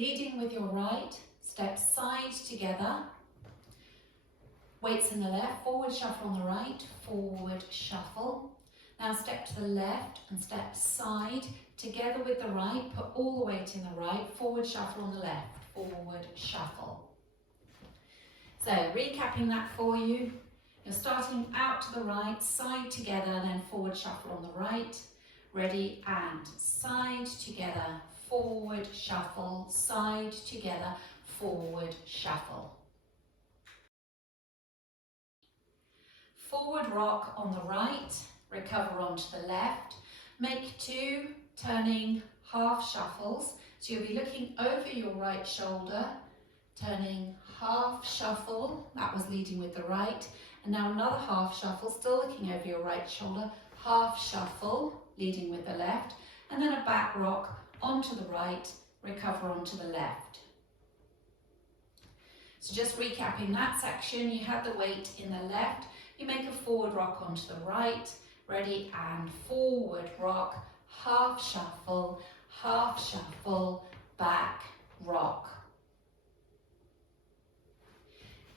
Leading with your right, step side together. Weights in the left, forward shuffle on the right, forward shuffle. Now step to the left and step side together with the right, put all the weight in the right, forward shuffle on the left, forward shuffle. So recapping that for you, you're starting out to the right, side together, then forward shuffle on the right. Ready, and side together, forward shuffle, side together, forward shuffle. Forward rock on the right, recover onto the left. Make 2 turning half shuffles. So you'll be looking over your right shoulder, turning half shuffle, that was leading with the right. And now another half shuffle, still looking over your right shoulder, half shuffle, leading with the left. And then a back rock onto the right, recover onto the left. So just recapping that section, you had the weight in the left, you make a forward rock onto the right, ready, and forward rock, half shuffle, back rock.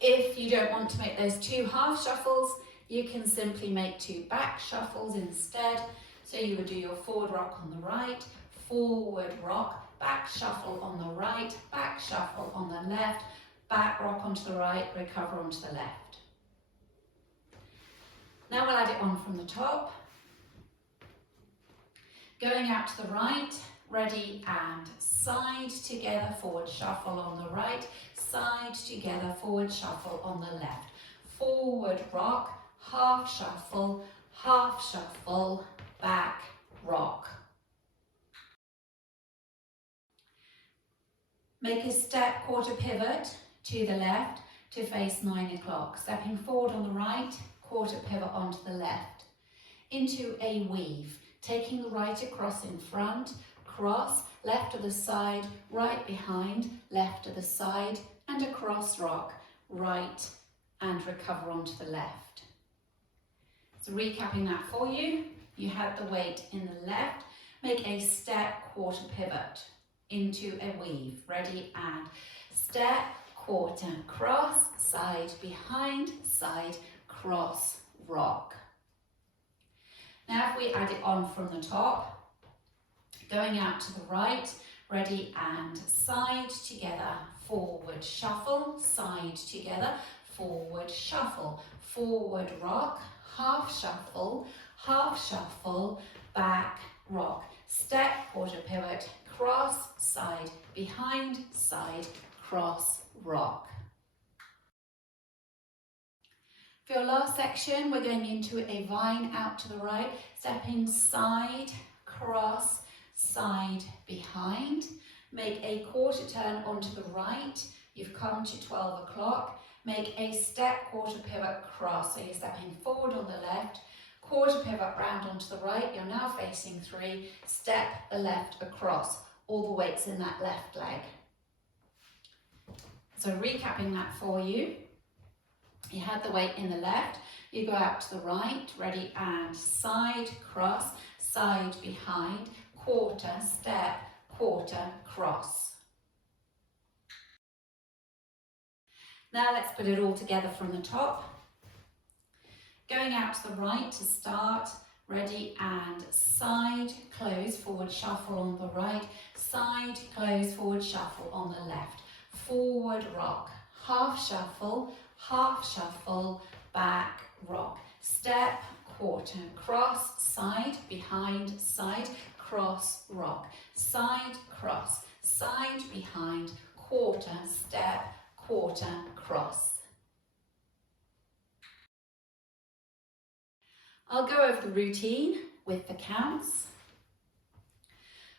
If you don't want to make those 2 half shuffles, you can simply make 2 back shuffles instead. So you would do your forward rock on the right, forward rock, back shuffle on the right, back shuffle on the left, back rock onto the right, recover onto the left. Now we'll add it on from the top. Going out to the right, ready, and side together, forward shuffle on the right, side together, forward shuffle on the left. Forward rock, half shuffle, back rock. Make a step quarter pivot to the left to face 9 o'clock. Stepping forward on the right, quarter pivot onto the left. Into a weave, taking the right across in front, cross, left to the side, right behind, left to the side, and a cross rock, right, and recover onto the left. So recapping that for you, you had the weight in the left, make a step quarter pivot into a weave, ready, and step, quarter, cross, side, behind, side, cross, rock. Now if we add it on from the top, going out to the right, ready, and side together, forward shuffle, side together, forward shuffle, forward rock, half shuffle, back rock, step, quarter pivot, cross, side, behind, side, cross, rock. For your last section, we're going into a vine out to the right, stepping side, cross, side, behind. Make a quarter turn onto the right. You've come to 12 o'clock. Make a step quarter pivot cross. So you're stepping forward on the left, quarter pivot round onto the right. You're now facing 3. Step the left across. All the weight's in that left leg. So recapping that for you. You had the weight in the left, you go out to the right, ready, and side, cross, side, behind, quarter, step, quarter, cross. Now let's put it all together from the top. Going out to the right to start, ready, and side, close, forward shuffle on the right, side, close, forward shuffle on the left, forward rock, half shuffle, back rock, step, quarter, cross, side, behind, side, cross, rock, side, cross, side, behind, quarter, step, quarter, cross. I'll go over the routine with the counts.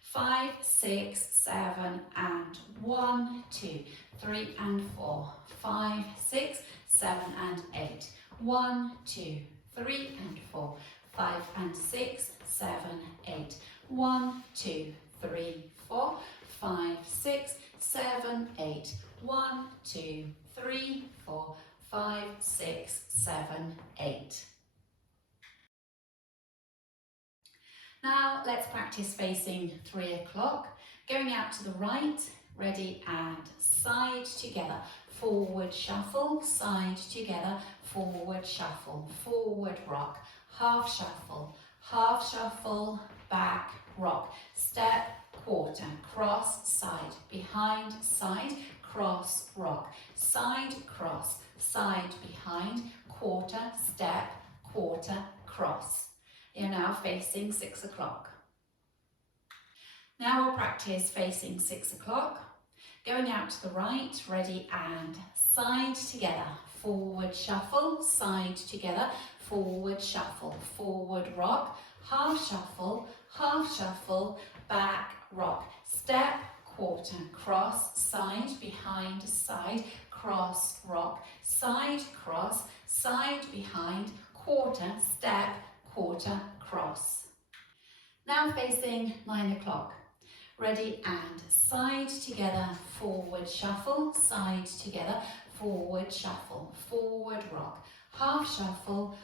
5, 6, 7, and 1, 2, 3, and 4, 5, 6, 7, and 8, 1, 2, 3, and 4, 5, and 6, 7, 8, 1, 2, 3, 4, 5, 6, 7, 8, 1, 2, 3, 4, 5, 6, 7, 8. Now let's practice facing 3 o'clock. Going out to the right, ready and side together, forward shuffle, side together, forward shuffle, forward rock, half shuffle, back rock, step, quarter, cross, side, behind, side, cross, rock, side, cross, side, behind, quarter, step, quarter, cross. You're now facing 6 o'clock. Now we'll practice facing 6 o'clock. Going out to the right, ready and side together, forward shuffle, side together, forward shuffle, forward rock, half shuffle, back rock, step, quarter, cross, side, behind, side, cross, rock, side, cross, side, behind, quarter, step, quarter, cross. Now facing 9 o'clock. Ready and side together, forward shuffle, side together, forward shuffle, forward rock, half shuffle,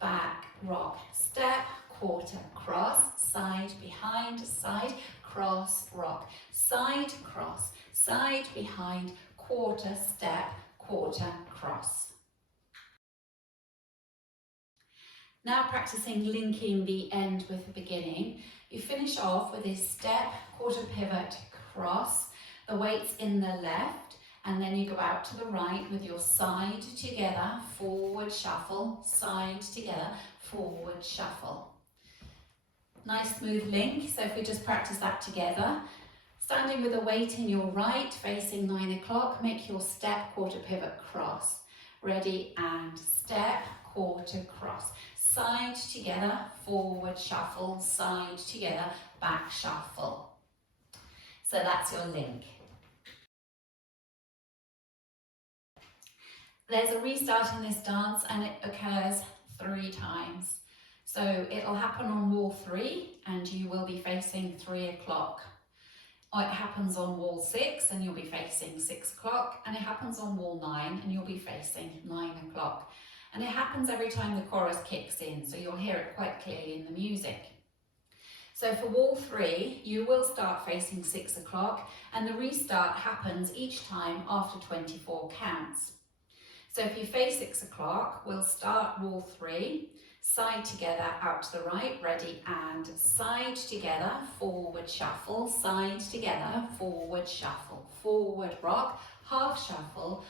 back rock, step, quarter, cross, side, behind, side, cross, rock, side, cross, side, behind, quarter, step, quarter, cross. Now practicing linking the end with the beginning. You finish off with a step, quarter pivot, cross, the weight's in the left, and then you go out to the right with your side together, forward shuffle, side together, forward shuffle. Nice smooth link, so if we just practice that together. Standing with the weight in your right, facing 9 o'clock, make your step, quarter pivot, cross. Ready and step, quarter, cross. Side together, forward shuffle, side together, back shuffle. So that's your link. There's a restart in this dance and it occurs 3 times. So it'll happen on wall 3 and you will be facing 3 o'clock. Or it happens on wall 6 and you'll be facing 6 o'clock, and it happens on wall 9 and you'll be facing 9 o'clock. And it happens every time the chorus kicks in, so you'll hear it quite clearly in the music. So for wall 3, you will start facing 6 o'clock, and the restart happens each time after 24 counts. So if you face 6 o'clock, we'll start wall 3, side together, out to the right, ready and side together, forward shuffle, side together, forward shuffle, forward rock, half shuffle,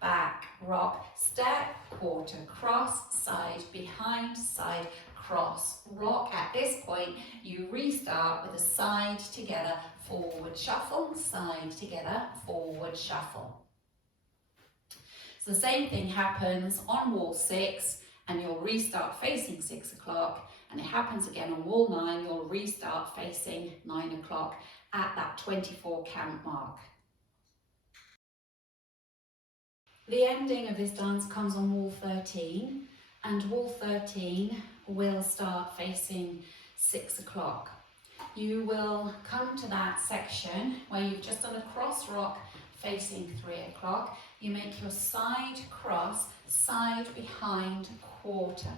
back rock, step, quarter, cross, side, behind, side, cross, rock. At this point, you restart with a side together, forward shuffle, side together, forward shuffle. So the same thing happens on wall 6 and you'll restart facing 6 o'clock, and it happens again on wall 9, you'll restart facing 9 o'clock at that 24 count mark. The ending of this dance comes on wall 13, and wall 13 will start facing 6 o'clock. You will come to that section where you've just done a cross rock facing 3 o'clock. You make your side cross, side behind, quarter.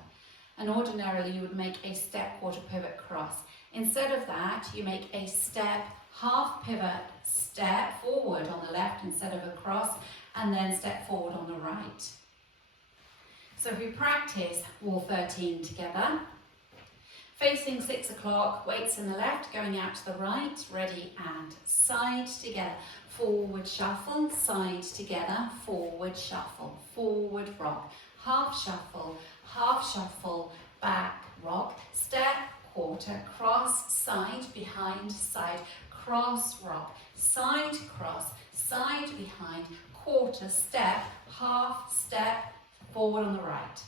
And ordinarily you would make a step, quarter pivot, cross. Instead of that, you make a step, half pivot, step forward on the left instead of a cross, and then step forward on the right. So if we practice wall 13 together, facing 6 o'clock, weights in the left, going out to the right, ready and side together, forward shuffle, side together, forward shuffle, forward rock, half shuffle, back rock, step, quarter, cross, side, behind, side, cross, rock, side, cross, side, behind, quarter, step, half, step, forward on the right.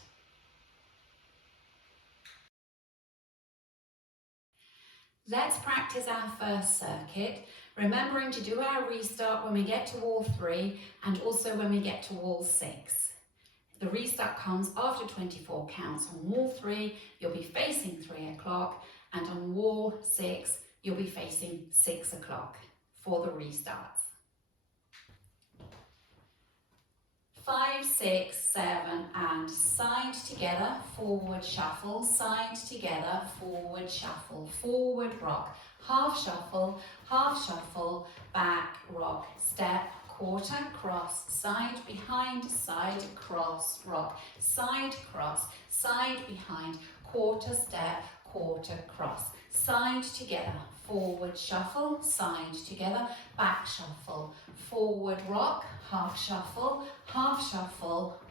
Let's practice our first circuit, remembering to do our restart when we get to wall 3 and also when we get to wall 6. The restart comes after 24 counts. On wall 3, you'll be facing 3 o'clock, and on wall 6, you'll be facing 6 o'clock for the restarts. 5, 6, 7, and side together, forward shuffle, side together, forward shuffle, forward rock, half shuffle, back, rock, step, quarter, cross, side, behind, side, cross, rock, side, cross, side, behind, quarter, step, quarter, cross, side together, forward shuffle, side together, back shuffle, forward rock, half shuffle,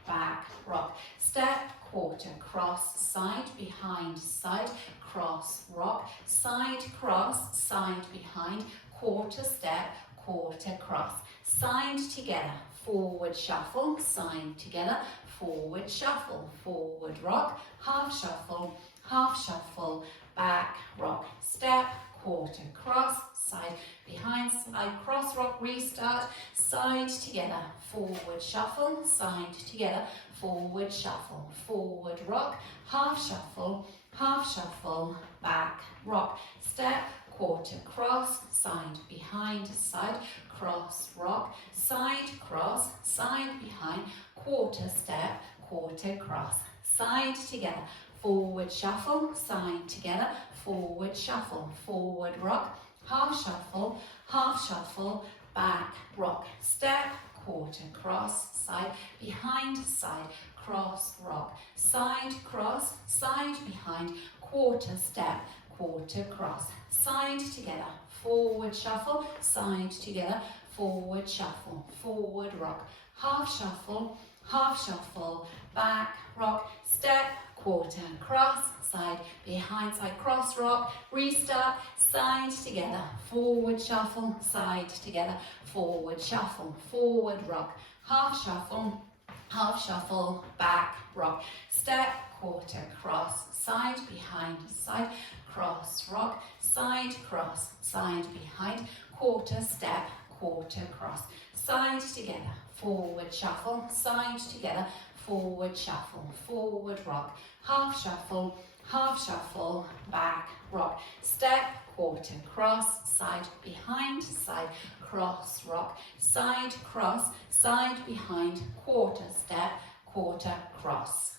back rock, step, quarter, cross, side, behind, side, cross, rock, side, cross, side, behind, quarter, step, quarter, cross, side together, forward shuffle, side together, forward shuffle, forward rock, half shuffle, back rock, step, quarter, cross, side, behind, side, cross, rock, restart, side together, forward shuffle, side together, forward shuffle, forward rock, half shuffle, back rock, step, quarter, cross, side, behind, side, cross, rock, side, cross, side, behind, quarter, step, quarter, cross, side together, forward shuffle, side together, forward shuffle, forward rock, half shuffle, back rock, step, quarter, cross, side, behind, side, cross, rock, side, cross, side, behind, quarter, step, quarter, cross, side together, forward shuffle, side together, forward shuffle, forward rock, half shuffle, back rock, step, quarter, cross, side, behind, side, cross, rock, restart, side together, forward shuffle, side together, forward shuffle, forward rock, half shuffle, back rock, step, quarter, cross, side, behind, side, cross, rock, side, cross, side, behind, quarter, step, quarter, cross, side together, forward shuffle, side together, forward shuffle, forward rock, half shuffle, back rock, step, quarter, cross, side, behind, side, cross, rock, side, cross, side, behind, quarter, step, quarter, cross.